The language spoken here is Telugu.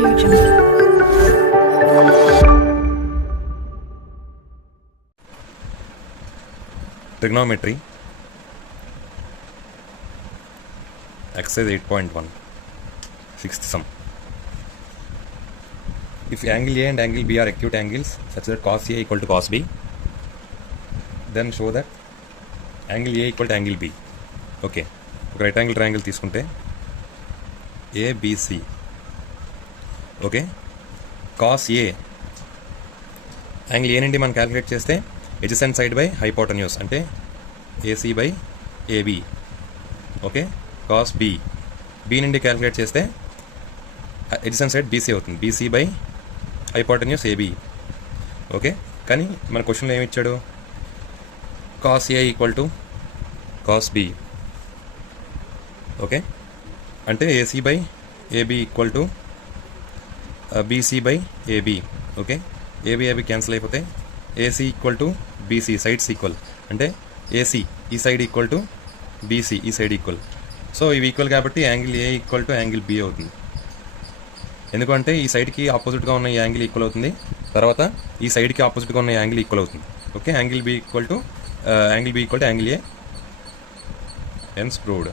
Audio Jungle. Trigonometry, exercise 8.1, sixth sum. If angle A and angle B are acute angles such that cos A equal to cos B, then show that angle A equal to angle B. Okay, ఒక రైట్ యాంగిల్ ట్రయాంగిల్ తీసుకుంటే ABC. Okay, cos A angle A నుండి మనం క్యాలిక్యులేట్ చేస్తే ఎడ్జసెంట్ సైడ్ బై హైపోటెన్యూస్ అంటే AC by AB. Okay, cos B B నుండి క్యాలిక్యులేట్ చేస్తే ఎడ్జసెంట్ సైడ్ బీసీ అవుతుంది, BC by hypotenuse AB. Okay, కానీ మన క్వశ్చన్లో ఏమి ఇచ్చాడు? Cos A equal to cos B. Okay, అంటే AC by AB equal to BC by AB. Okay, AB AB cancel అయిపోతే AC equal to BC, sides equal అంటే ఏసీ ఈ సైడ్ ఈక్వల్ టు బీసీ ఈ సైడ్ ఈక్వల్. సో ఇవి ఈక్వల్ కాబట్టి angle A equal to angle B అవుతుంది. ఎందుకంటే ఈ సైడ్కి ఆపోజిట్గా ఉన్న ఈ యాంగిల్ ఈక్వల్ అవుతుంది, తర్వాత ఈ సైడ్కి ఆపోజిట్గా ఉన్న యాంగిల్ ఈక్వల్ అవుతుంది. Okay, angle B equal to angle A. Hence proved.